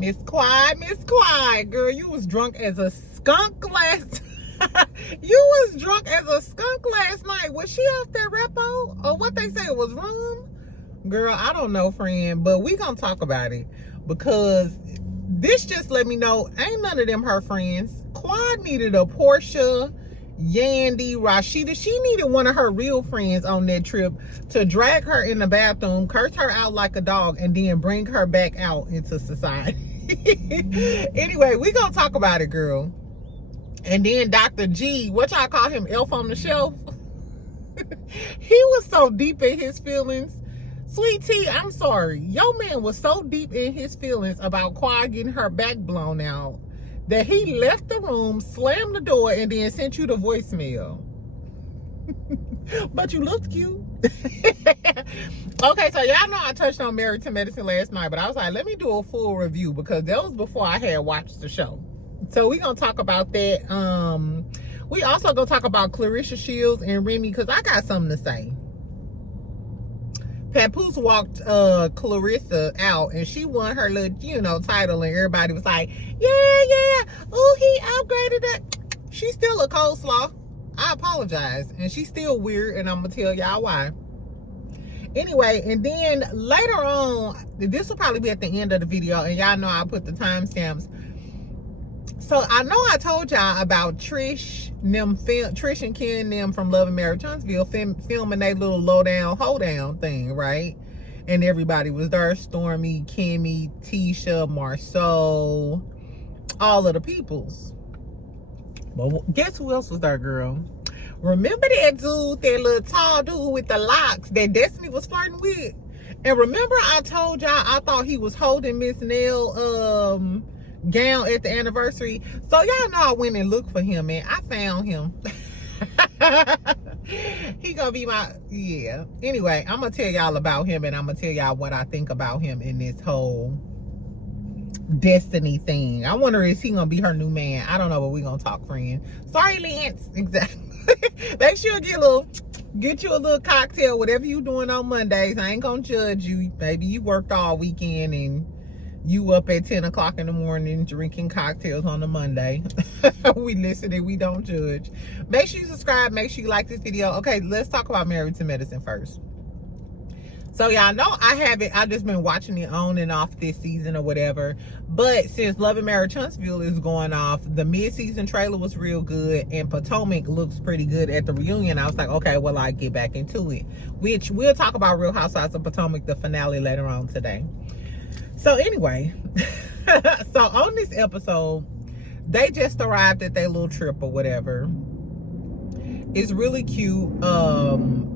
Miss Quiet, girl, you was drunk as a skunk last you was drunk as a skunk last night. Was she off that repo? Or what they say it was rum? Girl, I don't know, friend, but we gonna talk about it because this just let me know ain't none of them her friends. Quad needed a Portia, Yandy, Rashida. She needed one of her real friends on that trip to drag her in the bathroom, curse her out like a dog, and then bring her back out into society. Anyway, we gonna talk about it, girl. And then Dr. G, what y'all call him, Elf on the Shelf? He was so deep in his feelings. Sweet Tea, I'm sorry. Your man was so deep in his feelings about Quad getting her back blown out that he left the room, slammed the door, and then sent you the voicemail. But you looked cute. Okay, so y'all know I touched on Married to Medicine last night, but I was like, let me do a full review because that was before I had watched the show. So we're going to talk about that. We also going to talk about Clarissa Shields and Remy because I got something to say. Papoose walked Clarissa out and she won her little, title, and everybody was like, yeah. Oh, he upgraded it. She's still a coleslaw. I apologize. And she's still weird, and I'm going to tell y'all why. Anyway, and then later on, this will probably be at the end of the video, and y'all know I put the timestamps. So I know I told y'all about Trish and Ken and them from Love and Marriage Huntsville filming their little low-down, hold-down thing, right? And everybody was there. Stormy, Kimmy, Tisha, Marceau, all of the peoples. But guess who else was there, girl? Remember that dude, that little tall dude with the locks that Destiny was flirting with? And remember I told y'all I thought he was holding Miss Nell gown at the anniversary? So y'all know I went and looked for him, and I found him. He gonna be yeah. Anyway, I'm gonna tell y'all about him, and I'm gonna tell y'all what I think about him in this whole Destiny thing. I wonder, is he gonna be her new man? I don't know, but we gonna talk, friend. Sorry, Lance. Exactly. Make sure get you a little cocktail, whatever you doing on Mondays. I ain't gonna judge you. Maybe you worked all weekend and you up at 10 o'clock in the morning drinking cocktails on a Monday. We listen and we don't judge. Make sure you subscribe. Make sure you like this video. Okay, let's talk about Married to Medicine first. So y'all know I just been watching it on and off this season or whatever. But since Love and Marriage Huntsville is going off, the mid-season trailer was real good, and Potomac looks pretty good at the reunion. I was like, okay, well, I get back into it. Which we'll talk about Real Housewives of Potomac, the finale, later on today. So anyway, so on this episode, they just arrived at their little trip or whatever. It's really cute.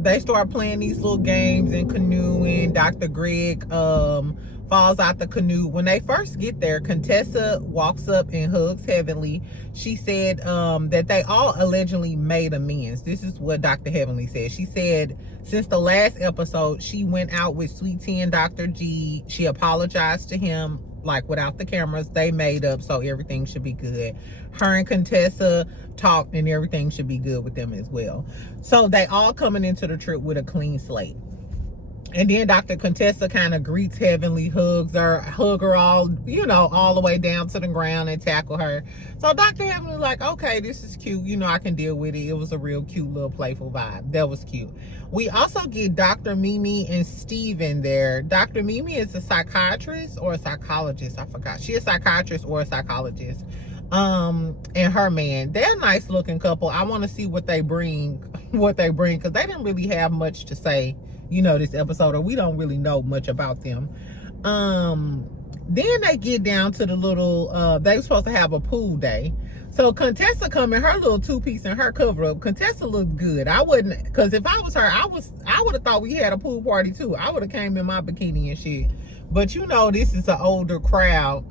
They start playing these little games and canoeing. Dr. Greg falls out the canoe. When they first get there, Contessa walks up and hugs Heavenly. She said that they all allegedly made amends. This is what Dr. Heavenly said. She said since the last episode, she went out with Sweet Tea and Dr. G. She apologized to him, like without the cameras. They made up, so everything should be good. Her and Contessa talked, and everything should be good with them as well. So they all coming into the trip with a clean slate. And then Dr. Contessa kind of greets Heavenly, hug her all, all the way down to the ground and tackle her. So Dr. Heavenly like, okay, this is cute. I can deal with it. It was a real cute little playful vibe. That was cute. We also get Dr. Mimi and Steven there. Dr. Mimi is a psychiatrist or a psychologist. I forgot. She is a psychiatrist or a psychologist. And her man, they're a nice looking couple. I want to see what they bring, because they didn't really have much to say, this episode, or we don't really know much about them. Then they get down to the little, they were supposed to have a pool day. So Contessa come in her little two-piece and her cover-up. Contessa looked good. I wouldn't, because if I was her, I would have thought we had a pool party too. I would have came in my bikini and shit. But this is an older crowd.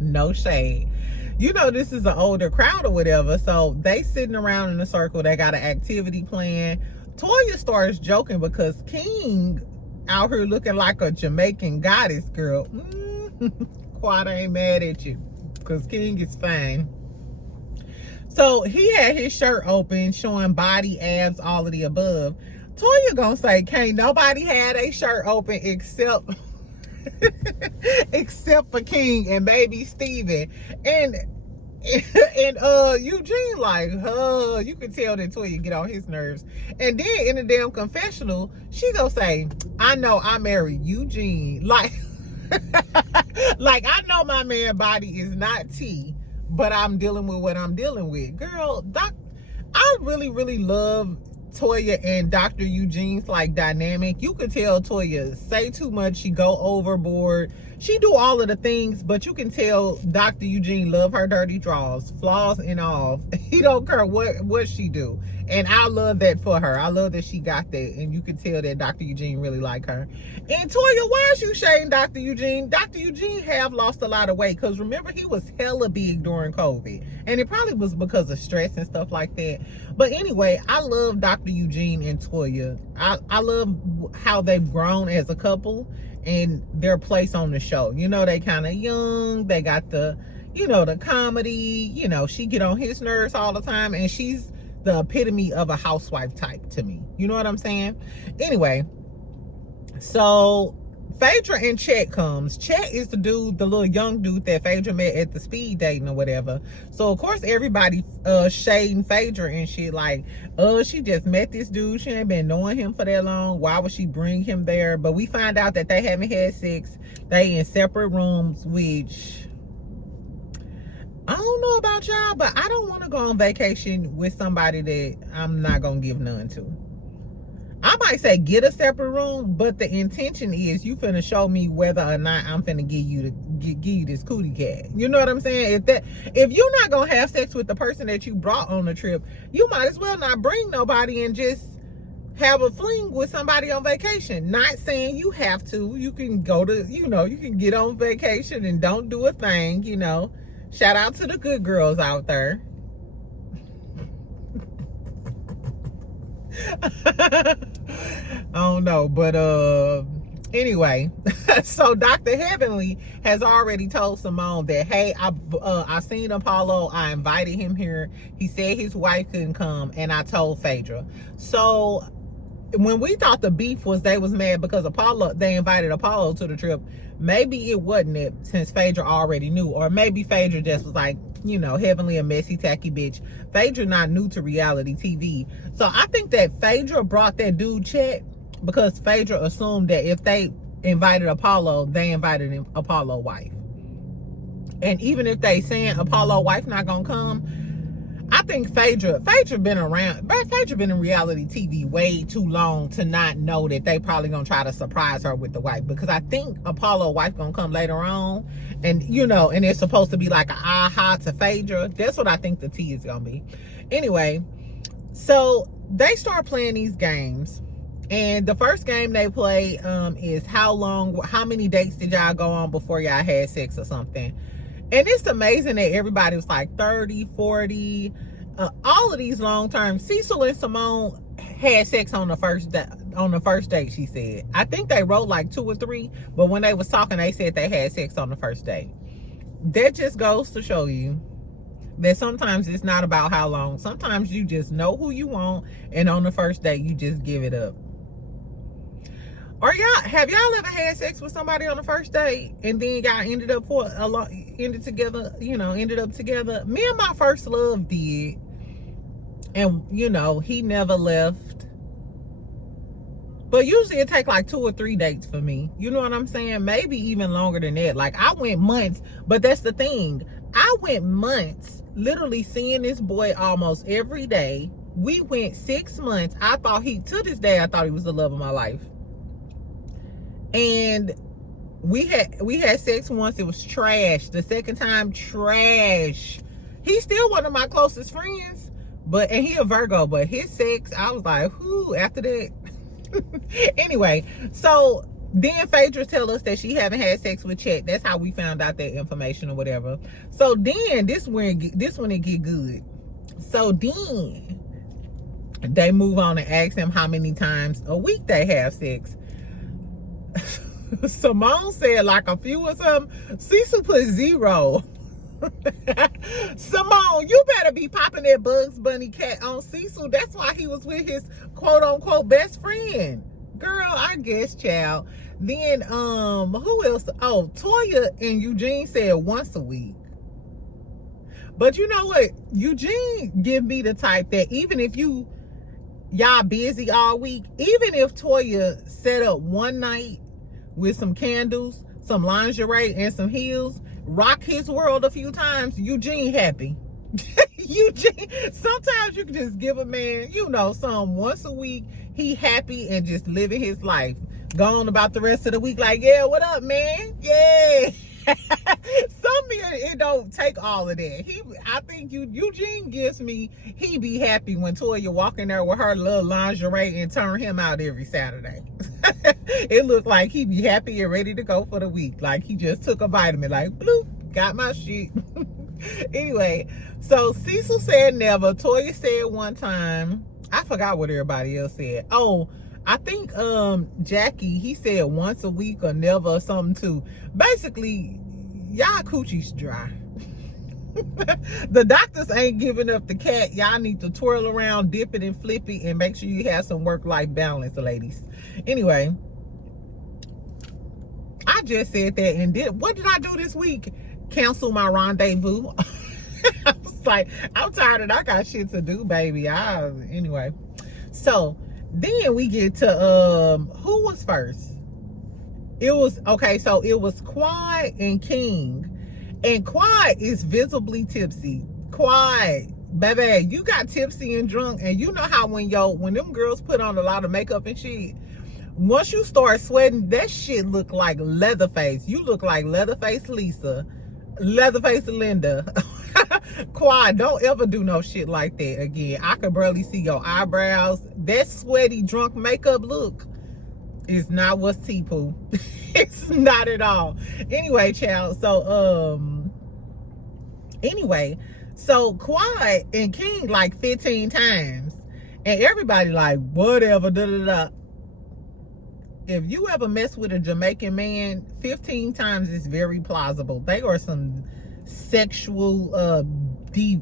No shade. This is an older crowd or whatever. So they sitting around in a circle. They got an activity plan. Toya starts joking because King out here looking like a Jamaican goddess, girl. Quad ain't mad at you because King is fine. So he had his shirt open, showing body, abs, all of the above. Toya gonna say, can't nobody had a shirt open except except for King and baby Steven. And Eugene, like, you can tell that Toya get on his nerves. And then in the damn confessional, she gonna say, I know I married Eugene. Like, like, I know my man body is not tea, but I'm dealing with what I'm dealing with. Girl, I really, really love Toya and Dr. Eugene's like dynamic. You could tell Toya say too much, she go overboard, she do all of the things, but you can tell Dr. Eugene love her dirty draws, flaws and all. He don't care what she do, and I love that for her. I love that she got that, and you can tell that Dr. Eugene really like her. And Toya, why is you shading Dr. Eugene? Dr. Eugene have lost a lot of weight, because remember, he was hella big during COVID, and it probably was because of stress and stuff like that. But anyway, I love Dr. Eugene and Toya. I love how they've grown as a couple and their place on the show. You know, they kind of young, they got the, you know, the comedy, you know, she get on his nerves all the time, and she's the epitome of a housewife type to me. You know what I'm saying? Anyway, so Phaedra and Chet comes. Chet is the dude, the little young dude that Phaedra met at the speed dating or whatever. So of course everybody shading Phaedra and shit, like, she just met this dude, she ain't been knowing him for that long, why would she bring him there? But we find out that they haven't had sex, they in separate rooms, which I don't know about y'all, but I don't want to go on vacation with somebody that I'm not gonna give none to. I might say get a separate room, but the intention is you finna show me whether or not I'm finna give you this cootie cat. You know what I'm saying? If you're not gonna have sex with the person that you brought on the trip, you might as well not bring nobody and just have a fling with somebody on vacation. Not saying you have to. You can go to, you know, you can get on vacation and don't do a thing, you know. Shout out to the good girls out there. I don't know, but anyway, so Dr. Heavenly has already told Simone that, hey, I seen Apollo, I invited him here, he said his wife couldn't come, and I told Phaedra. So when we thought the beef was they was mad because they invited Apollo to the trip, maybe it wasn't it, since Phaedra already knew, or maybe Phaedra just was like, you know, Heavenly a messy tacky bitch. Phaedra not new to reality TV. So I think that Phaedra brought that dude Chet because Phaedra assumed that if they invited Apollo, they invited Apollo wife. And even if they saying Apollo wife not gonna come, I think Phaedra been around, but Phaedra been in reality TV way too long to not know that they probably gonna try to surprise her with the wife, because I think Apollo wife gonna come later on, and you know, and it's supposed to be like an aha to Phaedra. How what I think the tea is gonna be. Anyway, so they start playing these games, and the first game they play is how many dates did y'all go on before y'all had sex or something. And it's amazing that everybody was like 30, 40, all of these long term. Cecil and Simone had sex on the first date, she said. I think they wrote like 2 or 3, but when they was talking, they said they had sex on the first date. That just goes to show you that sometimes it's not about how long. Sometimes you just know who you want, and on the first date, you just give it up. Or have y'all ever had sex with somebody on the first date and then y'all ended up together? Me and my first love did, and you know, he never left. But usually it take like 2 or 3 dates for me. You know what I'm saying? Maybe even longer than that. Like I went months, but that's the thing. I went months literally seeing this boy almost every day. We went 6 months. To this day, I thought he was the love of my life. And we had sex once. It was trash. The second time, trash. He's still one of my closest friends, and he a Virgo, but his sex, I was like, whoo, after that. Anyway, so then Phaedra tell us that she haven't had sex with Chet. That's how we found out that information or whatever. So then this one it get good. So then they move on and ask him how many times a week they have sex. Simone said like a few or something. Cecil put 0. Simone, you better be popping that Bugs Bunny cat on Cecil. That's why he was with his quote unquote best friend. Girl, I guess, child. Then who else? Oh, Toya and Eugene said once a week. But you know what? Eugene give me the type that even if y'all busy all week, even if Toya set up one night with some candles, some lingerie, and some heels, rock his world a few times, Eugene happy. Eugene, sometimes you can just give a man, some once a week, he happy and just living his life. Gone about the rest of the week like, yeah, what up, man? Yeah. Some men, it don't take all of that. I think Eugene gives me, he be happy when Toya walk in there with her little lingerie and turn him out every Saturday. It look like he be happy and ready to go for the week. Like he just took a vitamin, like, bloop, got my shit. Anyway, so Cecil said never. Toya said one time. I forgot what everybody else said. Oh, I think Jackie, he said once a week or never or something too. Basically, y'all coochie's dry. The doctors ain't giving up the cat. Y'all need to twirl around, dip it and flip it, and make sure you have some work-life balance, ladies. Anyway, I just said that and what did I do this week? Cancel my rendezvous. I was like, I'm tired and I got shit to do, baby. Anyway, so then we get to who was first? It was Quad and King. And Quad is visibly tipsy. Quad, baby, you got tipsy and drunk, and you know how when them girls put on a lot of makeup and shit, once you start sweating, that shit look like Leatherface. You look like Leatherface Lisa, Leatherface Linda. Quad, don't ever do no shit like that again. I could barely see your eyebrows. That sweaty drunk makeup look is not what's T-Poo. It's not at all. Anyway, child, so Quad and King like 15 times, and everybody like whatever, da-da-da. If you ever mess with a Jamaican man, 15 times is very plausible. They are some sexual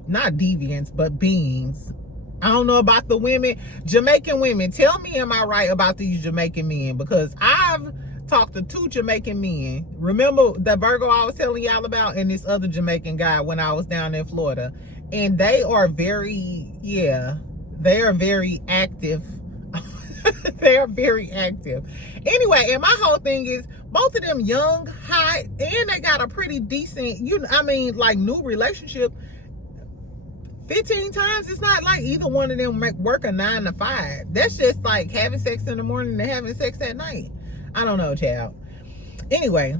not deviants, but beings. I don't know about the women. Jamaican women, tell me, am I right about these Jamaican men? Because I've talked to 2 Jamaican men. Remember the Virgo I was telling y'all about, and this other Jamaican guy when I was down in Florida. And they are very active. They are very active. Anyway, and my whole thing is, both of them young, hot, and they got a pretty decent, new relationship. 15 times, it's not like either one of them work a 9 to 5. That's just like having sex in the morning and having sex at night. I don't know, child. Anyway,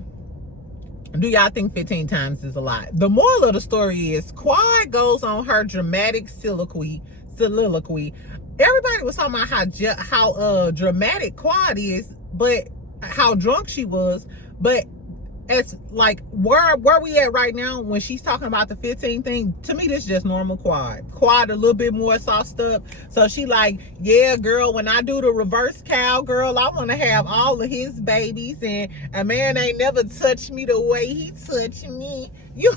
do y'all think 15 times is a lot? The moral of the story is Quad goes on her dramatic soliloquy. Everybody was talking about how dramatic Quad is, but how drunk she was. But it's like where we at right now when she's talking about the 15 thing, to me this is just normal Quad a little bit more sauced up. So she like, yeah girl, when I do the reverse cowgirl, I want to have all of his babies, and a man ain't never touched me the way he touched me. You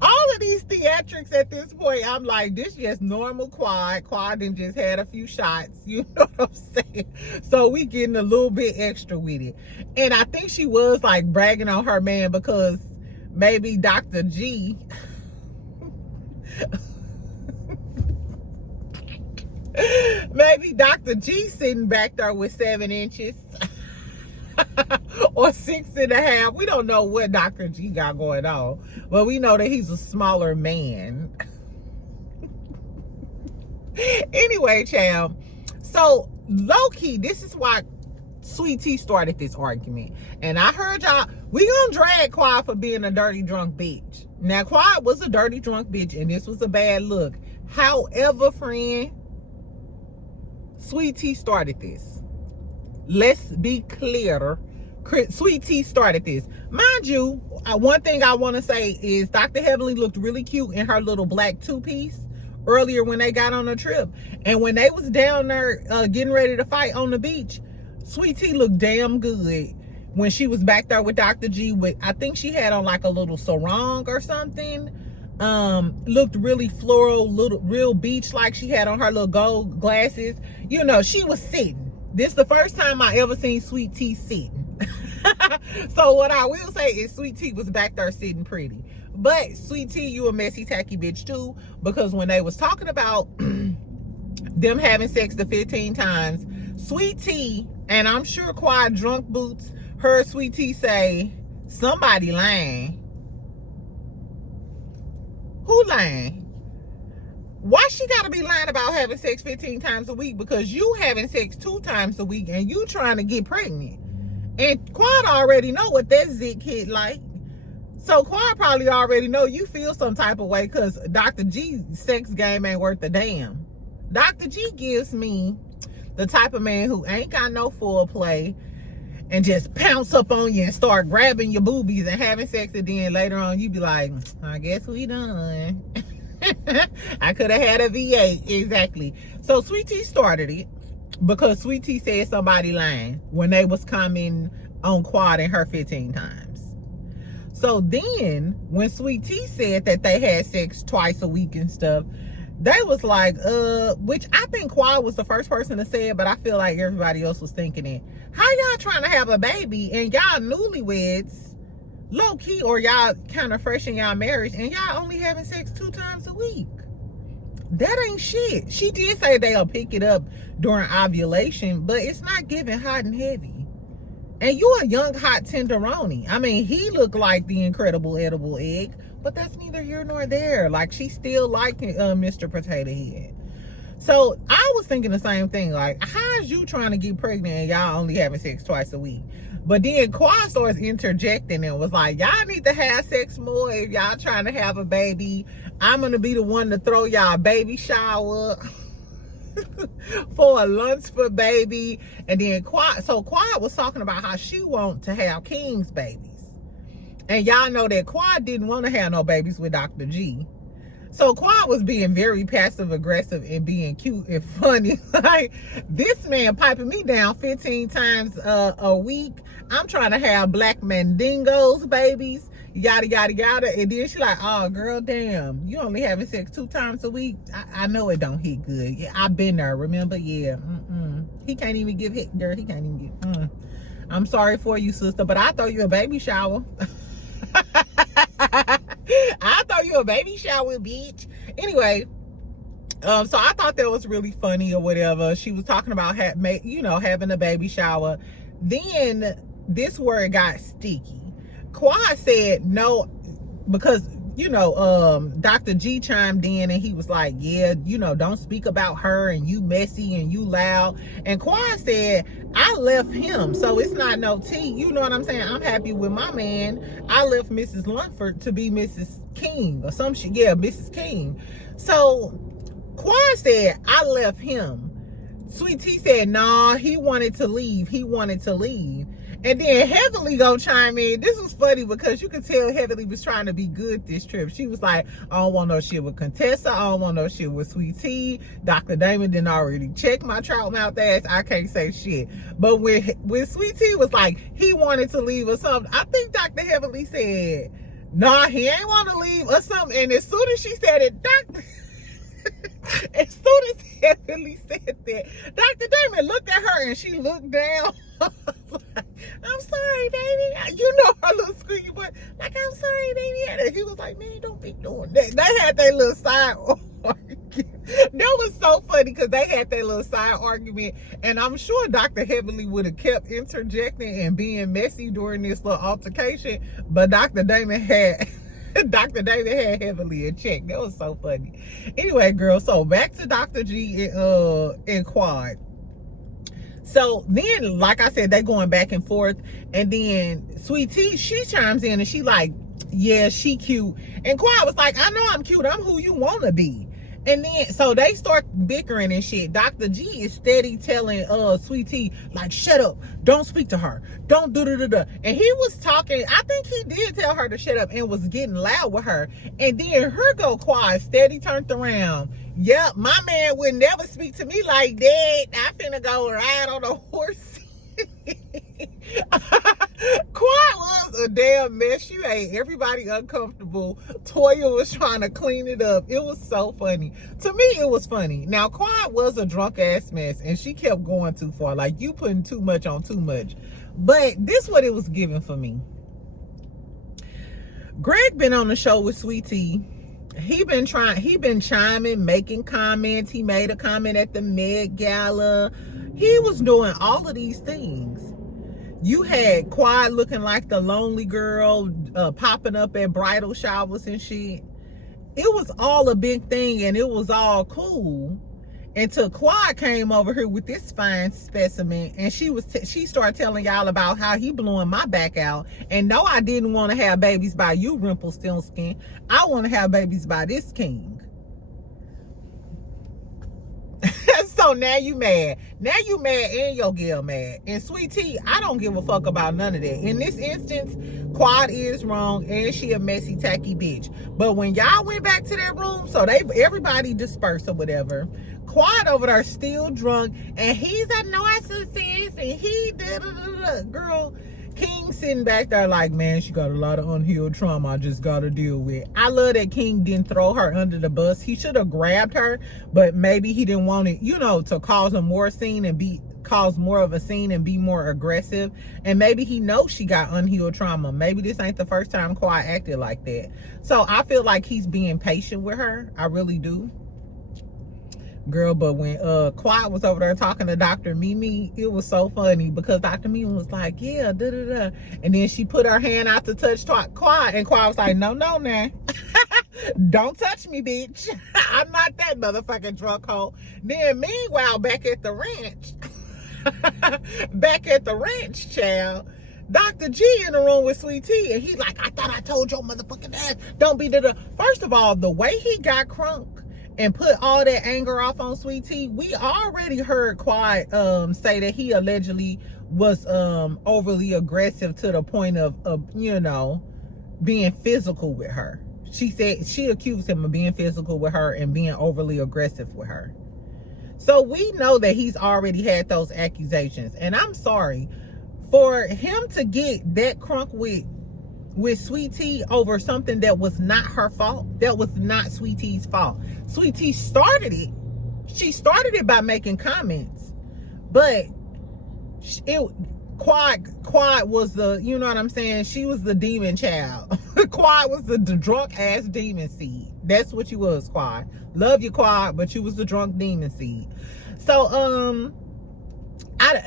all of these theatrics at this point, I'm like, this just normal Quad and just had a few shots, you know what I'm saying? So we getting a little bit extra with it. And I think she was like bragging on her man, because maybe Dr. G maybe Dr. G sitting back there with 7 inches or 6.5. We don't know what Dr. G got going on, but we know that he's a smaller man. Anyway, child, so low-key, this is why Sweet Tea started this argument. And I heard y'all, we gonna drag Quad for being a dirty drunk bitch. Now, Quad was a dirty drunk bitch, and this was a bad look. However, friend, Sweet Tea started this. Let's be clear. Sweet Tea started this. Mind you, one thing I want to say is Dr. Heavenly looked really cute in her little black 2-piece earlier when they got on the trip. And when they was down there getting ready to fight on the beach, Sweet Tea looked damn good when she was back there with Dr. G. With, I think she had on like a little sarong or something. Looked really floral, real beach like. She had on her little gold glasses. You know, she was sitting. This the first time I ever seen Sweet Tea sitting. So what I will say is Sweet Tea was back there sitting pretty. But Sweet Tea, you a messy, tacky bitch too. Because when they was talking about them having sex the 15 times, Sweet Tea, and I'm sure Quad Drunk Boots heard Sweet Tea say, somebody lying. Who lying? Why she gotta be lying about having sex 15 times a week? Because you having sex 2 times a week and you trying to get pregnant. And Quad already know what that zit kid like. So Quad probably already know you feel some type of way because Dr. G's sex game ain't worth a damn. Dr. G gives me the type of man who ain't got no foreplay and just pounce up on you and start grabbing your boobies and having sex, and then later on you be like, I guess we done. I could have had a V8. Exactly. So Sweet Tea started it because Sweet Tea said somebody lying when they was coming on Quad and her 15 times. So then when Sweet Tea said that they had sex twice a week and stuff, they was like, which I think Quad was the first person to say it, but I feel like everybody else was thinking it. How y'all trying to have a baby and y'all newlyweds, low key, or y'all kind of fresh in y'all marriage, and y'all only having sex 2 times a week? That ain't shit. She did say they'll pick it up during ovulation, but it's not giving hot and heavy. And you a young, hot tenderoni. I mean, he looked like the incredible edible egg, but that's neither here nor there. Like, she still liking Mr. Potato Head. So I was thinking the same thing. Like, how is you trying to get pregnant and y'all only having sex twice a week? But then Quad starts interjecting and was like, y'all need to have sex more if y'all trying to have a baby. I'm going to be the one to throw y'all a baby shower for a lunch for baby. And then Quad was talking about how she want to have King's babies. And y'all know that Quad didn't want to have no babies with Dr. G. So Quad was being very passive aggressive and being cute and funny. Like, this man piping me down 15 times a week. I'm trying to have black mandingos babies, yada yada yada. And then she like, oh girl, damn, you only having sex 2 times a week? I know it don't hit good. Yeah, I've been there, remember? Yeah. He can't even give hit, girl. He can't even give. I'm sorry for you, sister, but I throw you a baby shower. I thought you a baby shower, bitch. Anyway, so I thought that was really funny or whatever. She was talking about having a baby shower. Then this word got sticky. Quad said no, because Dr. G chimed in and he was like, yeah, don't speak about her and you messy and you loud. And Quad said, I left him, so it's not no tea. You know what I'm saying? I'm happy with my man. I left Mrs. Luntford to be Mrs. King or some shit. Yeah, Mrs. King. So Quad said, I left him. Sweet Tea said, nah, he wanted to leave. He wanted to leave. And then Heavenly gonna chime in. This was funny because you could tell Heavenly was trying to be good this trip. She was like, I don't want no shit with Contessa. I don't want no shit with Sweet Tea. Dr. Damon didn't already check my trout mouth ass. I can't say shit. But when Sweet Tea was like, he wanted to leave or something, I think Dr. Heavenly said, nah, he ain't want to leave or something. And as soon as she said it, as soon as Heavenly said that, Dr. Damon looked at her and she looked down. I'm sorry, baby. You know her little squeaky voice. Like, I'm sorry, baby. And he was like, man, don't be doing that. They had their little side argument. That was so funny because they had their little side argument. And I'm sure Dr. Heavenly would have kept interjecting and being messy during this little altercation. But Dr. Damon had Heavenly in check. That was so funny. Anyway, girl, so back to Dr. G and Quad. So then, like I said, they going back and forth. And then Sweet Tea, she chimes in and she like, yeah, she cute. And Quad was like, I know I'm cute. I'm who you want to be. And then, so they start bickering and shit. Dr. G is steady telling Sweet Tea, like, shut up. Don't speak to her. Don't do-da-da-da. And he was talking, I think he did tell her to shut up and was getting loud with her. And then her go Quad steady turned around. Yep, my man would never speak to me like that. I finna go ride on a horse. Quiet was a damn mess. You made everybody uncomfortable. Toya was trying to clean it up. It was so funny. To me, it was funny. Now, Quiet was a drunk ass mess, and she kept going too far. Like, you putting too much on too much. But this what it was giving for me. Greg been on the show with Sweet Tea. He been chiming, making comments. He made a comment at the Met Gala. He was doing all of these things. You had Quiet looking like the lonely girl, popping up at bridal showers and shit. It was all a big thing, and it was all cool until Quiet came over here with this fine specimen, and she started telling y'all about how he blowing my back out. And no, I didn't want to have babies by you, Rumpelstiltskin. I want to have babies by this king. So now you mad. Now you mad and your girl mad. And Sweet Tea, I don't give a fuck about none of that. In this instance, Quad is wrong and she a messy, tacky bitch. But when y'all went back to that room, so everybody dispersed or whatever, Quad over there still drunk, and he's a narcissist, and he did girl. King sitting back there like, man, she got a lot of unhealed trauma I just gotta deal with. I love that King didn't throw her under the bus. He should have grabbed her, but maybe he didn't want it, to cause a more scene and cause more of a scene and be more aggressive. And maybe he knows she got unhealed trauma. Maybe this ain't the first time Quiet acted like that. So I feel like he's being patient with her. I really do. Girl, but when Quiet was over there talking to Dr. Mimi, it was so funny because Dr. Mimi was like, yeah, da-da-da. And then she put her hand out to touch Quiet, and Quiet was like, no, nah. Don't touch me, bitch. I'm not that motherfucking drunk hoe. Then meanwhile, back at the ranch, child, Dr. G in the room with Sweet Tea, and he like, I thought I told your motherfucking ass, don't be da-da. First of all, the way he got crunk and put all that anger off on Sweet Tea, we already heard Quiet say that he allegedly was overly aggressive to the point of being physical with her. She said she accused him of being physical with her and being overly aggressive with her. So we know that he's already had those accusations. And I'm sorry, for him to get that crunk with Sweet Tea over something that was not her fault, that was not Sweet Tea's fault. Sweet Tea started it. She started it by making comments, but Quiet was the, you know what I'm saying? She was the demon child. Quiet was the drunk ass demon seed. That's what you was, Quiet. Love you, Quiet, but you was the drunk demon seed. So,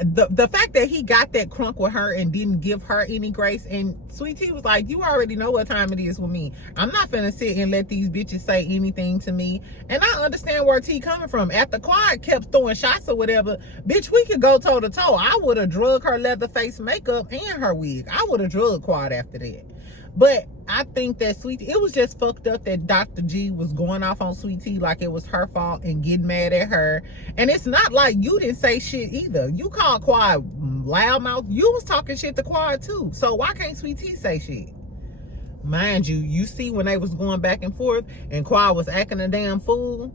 the fact that he got that crunk with her and didn't give her any grace, and Sweet Tea was like, you already know what time it is with me. I'm not finna sit and let these bitches say anything to me. And I understand where T coming from. After Quiet kept throwing shots or whatever, bitch, we could go toe to toe. I would have drugged her leather face makeup and her wig. I would have drugged Quiet after that. But I think that it was just fucked up that Dr. G was going off on Sweet Tea like it was her fault and getting mad at her. And it's not like you didn't say shit either. You called Quiet loudmouth. You was talking shit to Quiet too. So why can't Sweet Tea say shit? Mind you see when they was going back and forth and Quiet was acting a damn fool.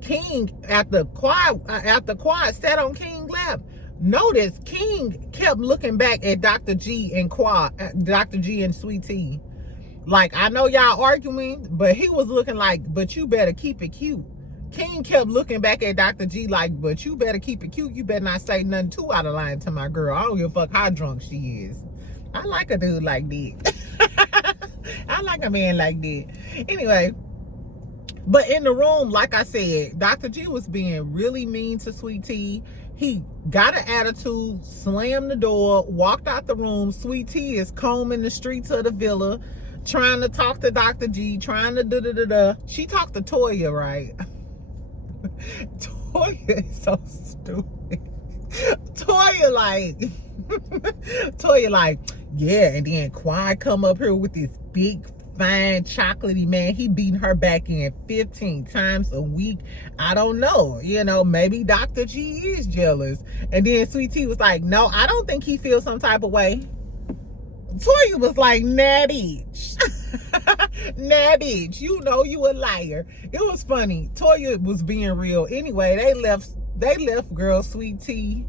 King, after Quiet sat on King's lap, notice King kept looking back at Dr. G and Dr. G and Sweet Tea. Like, I know y'all arguing, but he was looking like, but you better keep it cute. King kept looking back at Dr. G like, but you better keep it cute. You better not say nothing too out of line to my girl. I don't give a fuck how drunk she is. I like a dude like that. I like a man like that. Anyway, but in the room, like I said, Dr. G was being really mean to Sweet Tea. He got an attitude, slammed the door, walked out the room. Sweet Tea is combing the streets of the villa, trying to talk to Dr. G, trying to da-da-da-da. She talked to Toya, right? Toya is so stupid. Toya like, yeah, and then Quiet come up here with this big, fine, chocolatey man. He beating her back in 15 times a week. I don't know. Maybe Dr. G is jealous. And then Sweet Tea was like, no, I don't think he feels some type of way. Toya was like, nah, bitch. Nah, bitch. You know you a liar. It was funny. Toya was being real. Anyway, they left girl Sweet Tea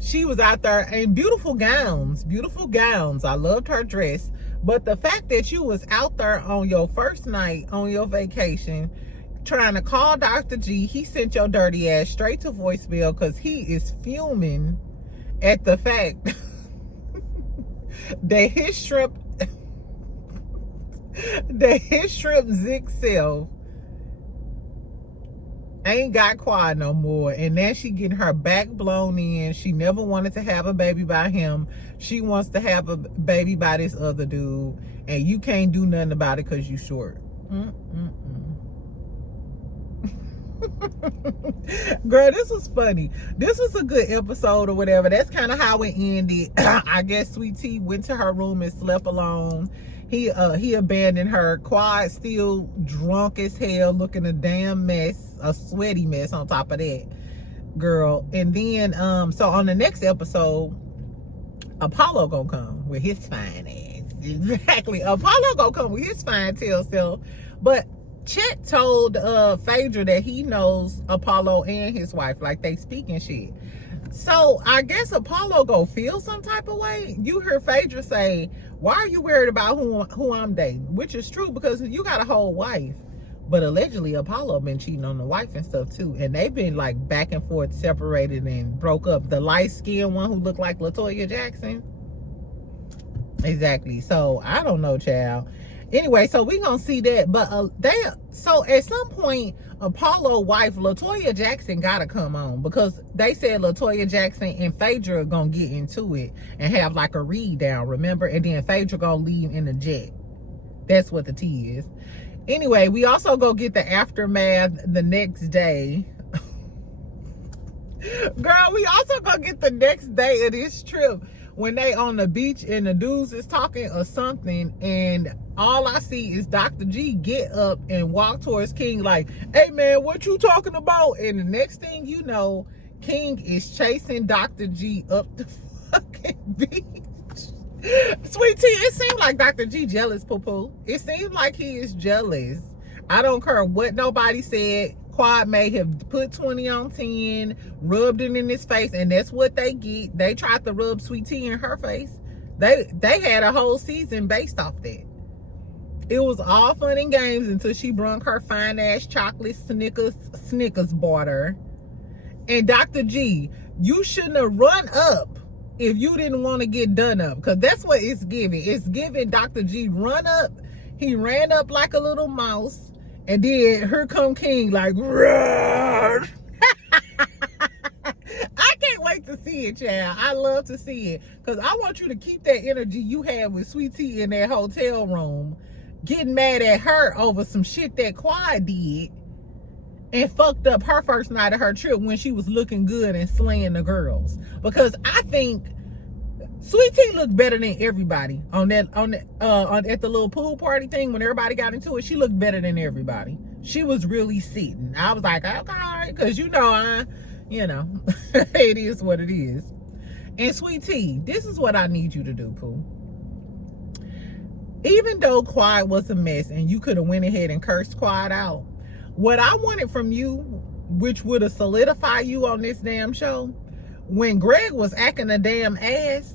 She was out there in beautiful gowns. I loved her dress. But the fact that you was out there on your first night on your vacation trying to call Dr. G, he sent your dirty ass straight to voicemail because he is fuming at the fact that his shrimp Zick self ain't got quiet no more, and now she getting her back blown in. She never wanted to have a baby by him. She wants to have a baby by this other dude, and you can't do nothing about it because you short. Girl, this was funny. This was a good episode or whatever. That's kind of how it ended. I guess Sweet Tea went to her room and slept alone. He abandoned her. Quad still drunk as hell, looking a damn mess, a sweaty mess on top of that, girl. And then so on the next episode, Apollo gonna come with his fine ass. Exactly. Apollo gonna come with his fine tail self. But Chet told Phaedra that he knows Apollo and his wife, like they speaking shit. So I guess Apollo go feel some type of way. You hear Phaedra say, why are you worried about who I'm dating? Which is true because you got a whole wife. But allegedly Apollo been cheating on the wife and stuff too. And they've been like back and forth, separated and broke up. The light-skinned one who looked like LaToya Jackson. Exactly. So I don't know, child. Anyway, so we gonna see that. But so at some point, Apollo wife LaToya Jackson gotta come on because they said LaToya Jackson and Phaedra gonna get into it and have like a read down, remember? And then Phaedra gonna leave in the jet. That's what the tea is. Anyway, we also go get the aftermath the next day. Girl, we also go get the next day of this trip when they on the beach and the dudes is talking or something, and all I see is Dr. G get up and walk towards King like, hey man, what you talking about? And the next thing you know, King is chasing Dr. G up the fucking beach. Sweet Tea, it seemed like Dr. G jealous, Papoose. It seems like he is jealous. I don't care what nobody said. Quad may have put 20 on 10, rubbed it in his face, and that's what they get. They tried to rub Sweet Tea in her face. They had a whole season based off that. It was all fun and games until she brung her fine ass chocolate Snickers border. And Dr. G, you shouldn't have run up if you didn't want to get done up, because that's what it's giving. It's giving Dr. G run up. He ran up like a little mouse, and then here come King like, run. I can't wait to see it, child. I love to see it, because I want you to keep that energy you had with Sweet Tea in that hotel room, getting mad at her over some shit that Quad did and fucked up her first night of her trip when she was looking good and slaying the girls. Because I think Sweet Tea looked better than everybody at the little pool party thing when everybody got into it. She looked better than everybody. She was really sitting. I was like, okay, because it is what it is. And Sweet Tea, this is what I need you to do, Pooh. Even though Quad was a mess and you could have went ahead and cursed Quad out, what I wanted from you, which would have solidified you on this damn show, when Greg was acting a damn ass,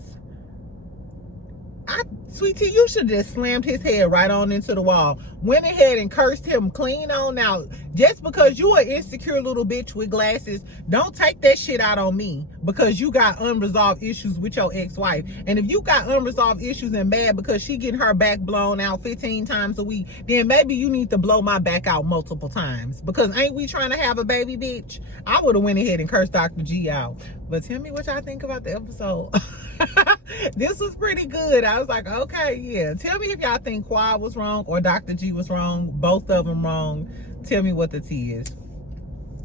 Sweet Tea, you should have just slammed his head right on into the wall. Went ahead and cursed him clean on out. Just because you an insecure little bitch with glasses, don't take that shit out on me because you got unresolved issues with your ex-wife. And if you got unresolved issues and mad because she getting her back blown out 15 times a week, then maybe you need to blow my back out multiple times. Because ain't we trying to have a baby, bitch? I would have went ahead and cursed Dr. G out. But tell me what y'all think about the episode. This was pretty good. I was like, okay, yeah. Tell me if y'all think Quad was wrong or Dr. G was wrong. Both of them wrong. Tell me what the tea is.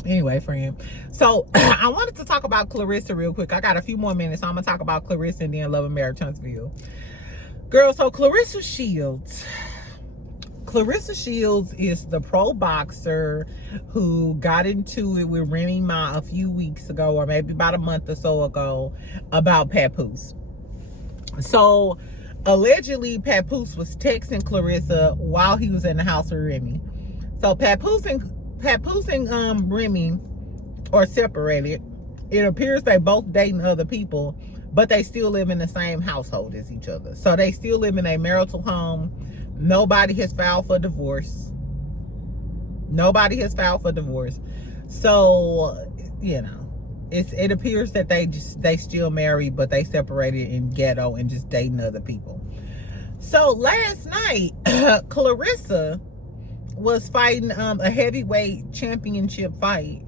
Anyway, friend. So I wanted to talk about Clarissa real quick. I got a few more minutes. So I'm going to talk about Clarissa and then Love and Marriage Huntsville. Girl, so Clarissa Shields. Clarissa Shields is the pro boxer who got into it with Remy Ma a few weeks ago, or maybe about a month or so ago, about Papoose. So allegedly Papoose was texting Clarissa while he was in the house with Remy. So Papoose and Remy are separated. It appears they both dating other people, but they still live in the same household as each other. So they still live in a marital home. Nobody has filed for divorce. Nobody has filed for divorce. So, you know, it appears that they still married, but they separated in ghetto and just dating other people. So last night, Clarissa was fighting a heavyweight championship fight,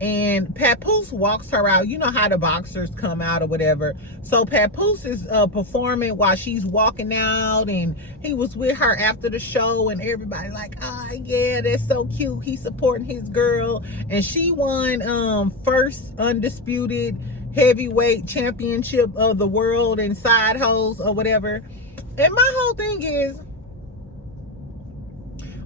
and Papoose walks her out. You know how the boxers come out or whatever. So Papoose is performing while she's walking out, and he was with her after the show, and everybody like, oh yeah, that's so cute, he's supporting his girl. And she won first undisputed heavyweight championship of the world in side hose or whatever. And my whole thing is,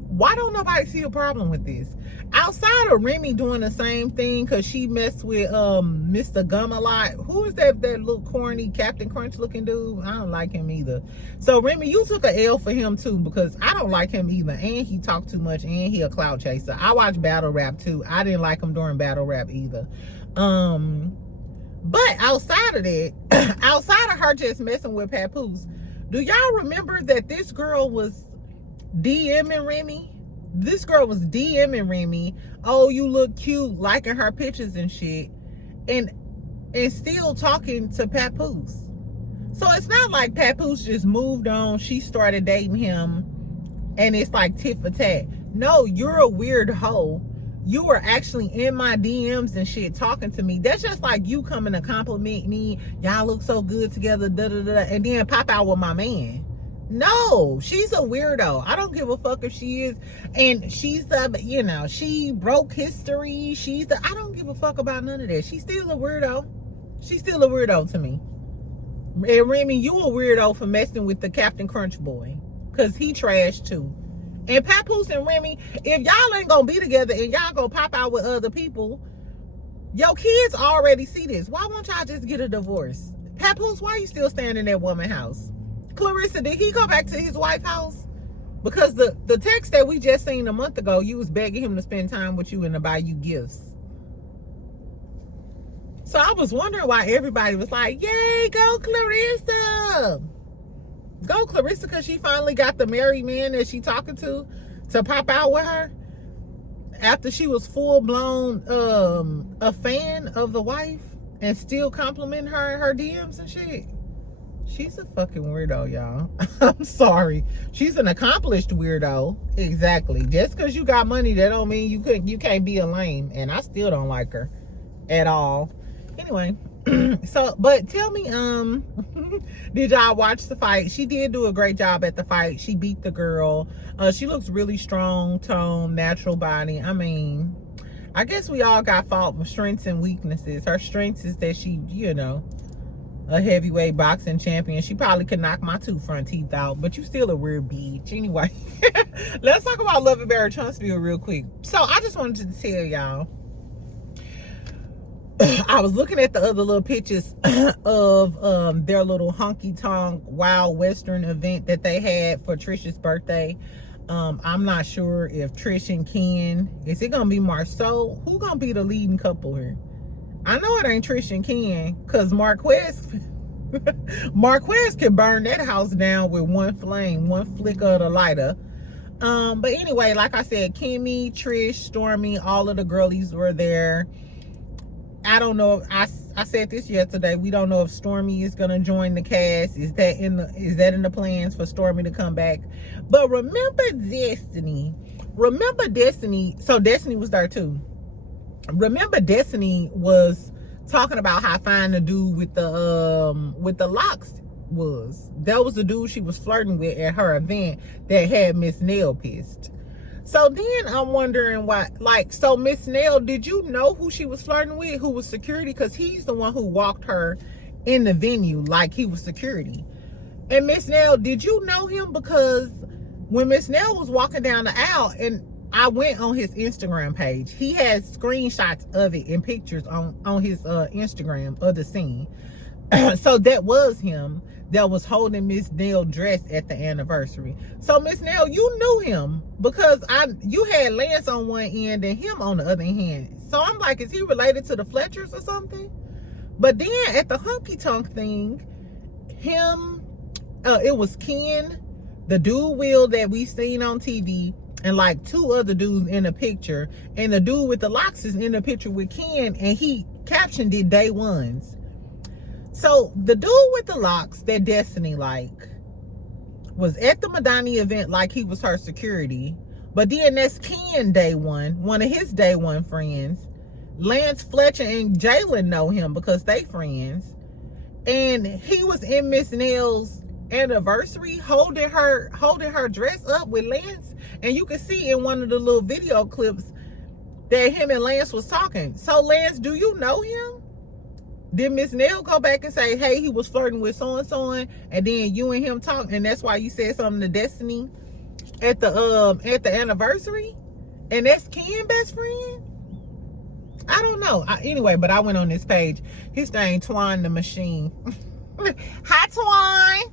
why don't nobody see a problem with this? Outside of Remy doing the same thing because she messed with Mr. Gum a lot. Who is that little corny Captain Crunch looking dude? I don't like him either. So Remy, you took a L for him too, because I don't like him either. And he talked too much, and he a clout chaser. I watch battle rap too. I didn't like him during battle rap either. But outside of that, outside of her just messing with Papoose, do y'all remember that this girl was DMing Remy? This girl was DMing Remy. Oh, you look cute, liking her pictures and shit, and still talking to Papoose. So it's not like Papoose just moved on. She started dating him, and it's like tit for tat. No, you're a weird hoe. You were actually in my DMs and shit talking to me. That's just like you coming to compliment me. Y'all look so good together, da da da, and then pop out with my man. No, she's a weirdo. I don't give a fuck if she is. And she's you know, she broke history. I don't give a fuck about none of that. She's still a weirdo. She's still a weirdo to me. And Remy, you a weirdo for messing with the Captain Crunch boy, because he trash too. And Papoose and Remy, if y'all ain't gonna be together and y'all gonna pop out with other people, your kids already see this. Why won't y'all just get a divorce? Papoose, why you still staying in that woman's house? Clarissa, did he go back to his wife's house? Because the text that we just seen a month ago, you was begging him to spend time with you and to buy you gifts. So I was wondering why everybody was like, yay, go Clarissa. Go Clarissa, because she finally got the married man that she talking to pop out with her. After she was full-blown a fan of the wife and still complimenting her in her DMs and shit. She's a fucking weirdo, y'all. I'm sorry. She's an accomplished weirdo. Exactly. Just because you got money, that don't mean you can't be a lame. And I still don't like her at all. Anyway, so, but tell me, did y'all watch the fight? She did do a great job at the fight. She beat the girl. She looks really strong, toned, natural body. I mean, I guess we all got fault with strengths and weaknesses. Her strengths is that she, you know, a heavyweight boxing champion. She probably could knock my 2 front teeth out, but you still a weird bitch. Anyway, let's talk about Love and Marriage Huntsville real quick. So I just wanted to tell y'all, I was looking at the other little pictures of their little honky-tonk wild western event that they had for Trisha's birthday. I'm not sure if Trish and Ken, is it gonna be Marceau? Who gonna be the leading couple here? I know it ain't Trish and Ken, because Marquez can burn that house down with one flame, one flicker of the lighter. But anyway, like I said, Kimmy, Trish, Stormy, all of the girlies were there. I don't know if I said this yesterday. We don't know if Stormy is gonna join the cast. Is that in the plans for Stormy to come back? But remember Destiny. So Destiny was there too. Remember Destiny was talking about how fine the dude with the locks was. That was the dude she was flirting with at her event that had Miss Nail pissed. So then I'm wondering why, like, so Miss Nail, did you know who she was flirting with, who was security? Because he's the one who walked her in the venue like he was security. And Miss Nail, did you know him? Because when Miss Nail was walking down the aisle, and I went on his Instagram page, he has screenshots of it and pictures on his Instagram of the scene. So that was him that was holding Miss Nail dress at the anniversary. So Miss Nail, you knew him because you had Lance on one end and him on the other hand So I'm like, is he related to the Fletchers or something? But then at the honky tonk thing, it was Ken, the dude Will that we seen on TV, and like 2 other dudes in the picture, and the dude with the locks is in the picture with Ken, and he captioned it day ones. So the dude with the locks that Destiny was at the Madani event like he was her security. But then that's Ken day one of his day one friends. Lance Fletcher and Jalen know him because they friends. And he was in Miss Nell's anniversary holding her dress up with Lance. And you can see in one of the little video clips that him and Lance was talking. So Lance, do you know him? Did Miss Nell go back and say, hey, he was flirting with so-and-so, and then you and him talk, and that's why you said something to Destiny at the anniversary? And that's Ken's best friend? I don't know. Anyway, but I went on this page. His name Twine the Machine. Hi, Twine.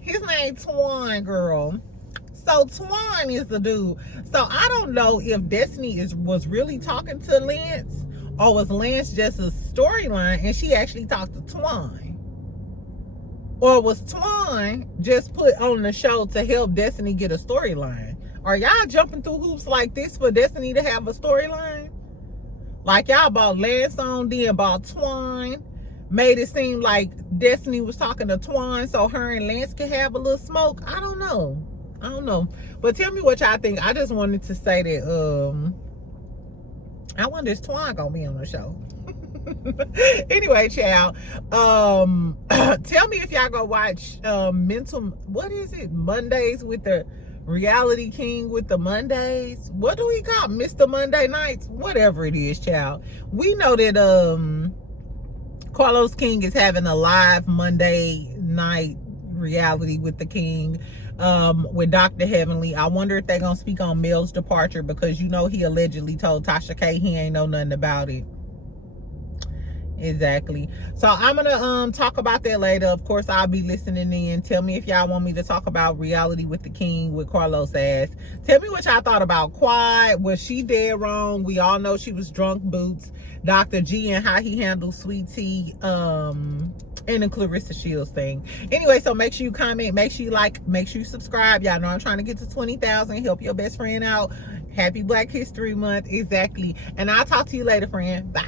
His name Twine, girl. So Twine is the dude. So I don't know if Destiny was really talking to Lance, or was Lance just a storyline and she actually talked to Twine? Or was Twine just put on the show to help Destiny get a storyline? Are y'all jumping through hoops like this for Destiny to have a storyline? Like y'all bought Lance on, then bought Twine, made it seem like Destiny was talking to Twine so her and Lance could have a little smoke? I don't know. But tell me what y'all think. I just wanted to say that I wonder if Twine gonna be on the show. Anyway, child. Tell me if y'all go watch Mondays with the Reality King with the Mondays. What do we call Mr. Monday Nights? Whatever it is, child. We know that Carlos King is having a live Monday night reality with the King. With Dr. Heavenly. I wonder if they're gonna speak on Mel's departure, because you know he allegedly told Tasha K he ain't know nothing about it. Exactly. So I'm gonna talk about that later. Of course, I'll be listening in. Tell me if y'all want me to talk about Reality with the King with Carlos ass. Tell me what y'all thought about Quad. Was she dead wrong? We all know she was drunk boots. Dr. G and how he handled Sweet Tea, and the Clarissa Shields thing. Anyway, so make sure you comment, make sure you like, make sure you subscribe. Y'all know I'm trying to get to 20,000. Help your best friend out. Happy Black History Month. Exactly. And I'll talk to you later, friend. Bye.